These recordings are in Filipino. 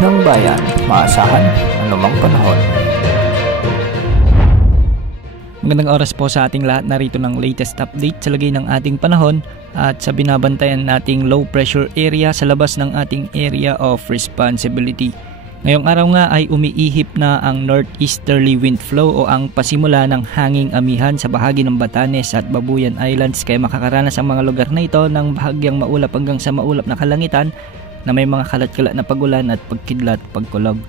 ng bayan, maasahan anumang panahon. Magandang oras po sa ating lahat, narito ng latest update sa lagay ng ating panahon at sa binabantayan nating low pressure area sa labas ng ating area of responsibility. Ngayong araw nga ay umiihip na ang northeasterly wind flow o ang pasimula ng hanging amihan sa bahagi ng Batanes at Babuyan Islands, kaya makakaranas ang mga lugar na ito ng bahagyang maulap hanggang sa maulap na kalangitan na may mga kalat-kalat na pagulan at pagkidlat pagkulog.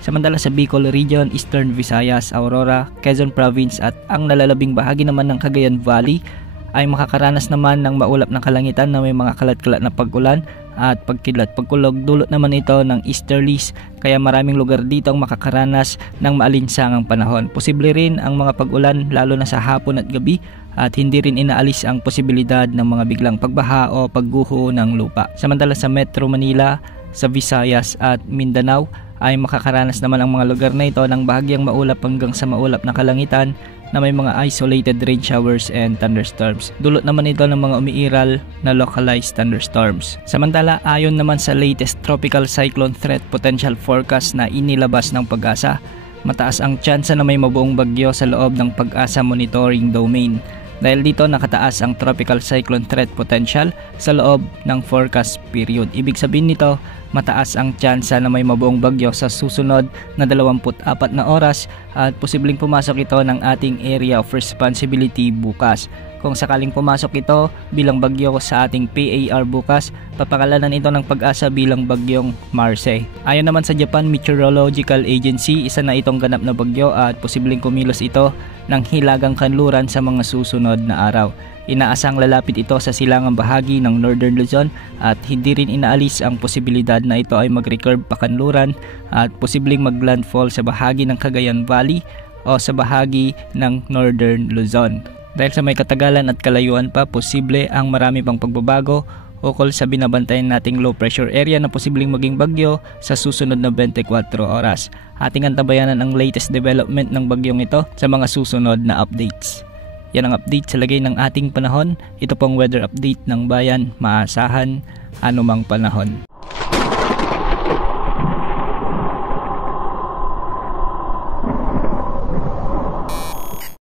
Samantala sa Bicol Region, Eastern Visayas, Aurora, Quezon Province at ang nalalabing bahagi naman ng Cagayan Valley ay makakaranas naman ng maulap na kalangitan na may mga kalat-kalat na pagulan at pagkidlat pagkulog. Dulot naman ito ng easterlies, kaya maraming lugar dito ang makakaranas ng maalinsangang panahon. Posible rin ang mga pagulan lalo na sa hapon at gabi at hindi rin inaalis ang posibilidad ng mga biglang pagbaha o pagguho ng lupa. Samantala sa Metro Manila, sa Visayas at Mindanao ay makakaranas naman ang mga lugar na ito ng bahagyang maulap hanggang sa maulap na kalangitan na may mga isolated rain showers and thunderstorms. Dulot naman ito ng mga umiiral na localized thunderstorms. Samantala, ayon naman sa latest tropical cyclone threat potential forecast na inilabas ng Pag-asa, mataas ang tsansa na may mabuong bagyo sa loob ng Pag-asa monitoring domain. Dahil dito nakataas ang tropical cyclone threat potential sa loob ng forecast period. Ibig sabihin nito, mataas ang tsansa na may mabuong bagyo sa susunod na 24 na oras at posibleng pumasok ito ng ating area of responsibility bukas. Kung sakaling pumasok ito bilang bagyo sa ating PAR bukas, papakalanan ito ng Pag-asa bilang bagyong Marce. Ayon naman sa Japan Meteorological Agency, isa na itong ganap na bagyo at posibleng kumilos ito ng hilagang kanluran sa mga susunod na araw. Inaasang lalapit ito sa silangang bahagi ng Northern Luzon at hindi rin inaalis ang posibilidad na ito ay mag-recurve pa kanluran at posibleng mag-landfall sa bahagi ng Cagayan Valley o sa bahagi ng Northern Luzon. Dahil sa may katagalan at kalayuan pa, posible ang marami pang pagbabago ukol sa binabantayan nating low pressure area na posibleng maging bagyo sa susunod na 24 oras. Ating antabayanan ang latest development ng bagyong ito sa mga susunod na updates. Yan ang update sa lagay ng ating panahon. Ito pong weather update ng bayan, maasahan anumang panahon.